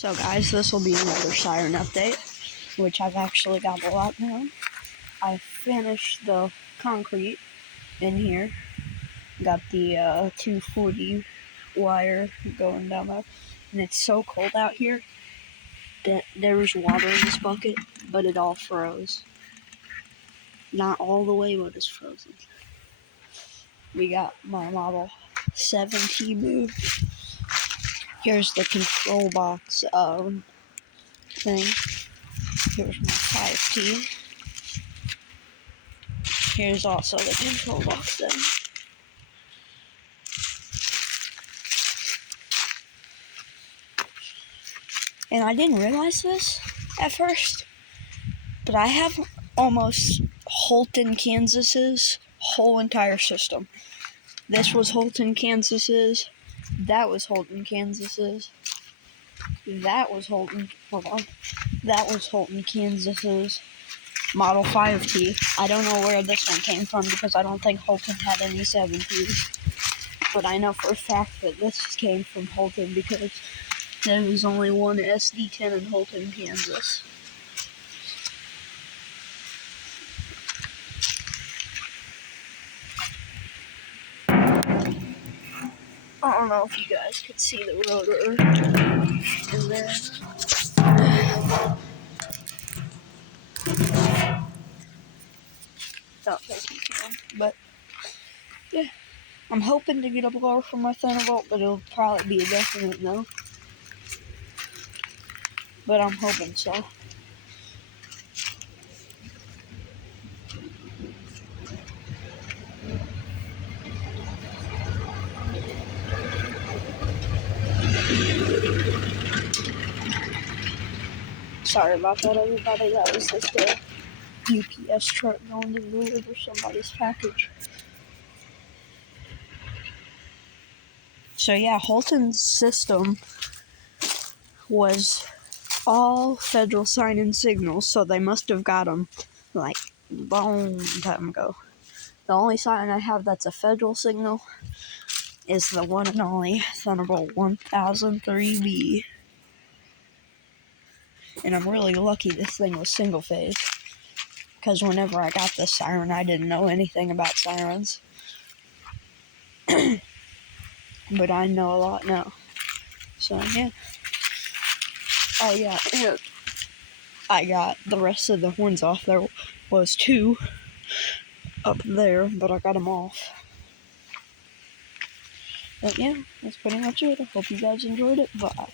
So guys, this will be another siren update, which I've actually got a lot now. I finished the concrete in here. Got the 240 wire going down there. And it's so cold out here that there was water in this bucket, but it all froze. Not all the way, but it's frozen. We got my Model 7T moved. Here's the control box thing. Here's my 5T. Here's also the control box thing. And I didn't realize this at first, but I have almost Holton, Kansas's whole entire system. This was Holton, Kansas's. That was Holton, Kansas's. That was Holton, Kansas's Model 5T. I don't know where this one came from because I don't think Holton had any 7Ts. But I know for a fact that this came from Holton because there was only one SD10 in Holton, Kansas. I don't know if you guys could see the rotor in there. Don't think you can, but yeah. I'm hoping to get a blower from my Thunderbolt, but it'll probably be a definite no. But I'm hoping so. Sorry about that, everybody. That was just a UPS truck going to deliver somebody's package. So yeah, Holton's system was all federal sign-in signals, so they must have got them like a long time ago. The only siren I have that's a federal signal is the one and only Thunderbolt 1003B. And I'm really lucky this thing was single phase, because whenever I got this siren, I didn't know anything about sirens. But I know a lot now. So yeah. Oh yeah, and I got the rest of the horns off. There was 2 up there, but I got them off. But yeah, that's pretty much it. I hope you guys enjoyed it. Bye.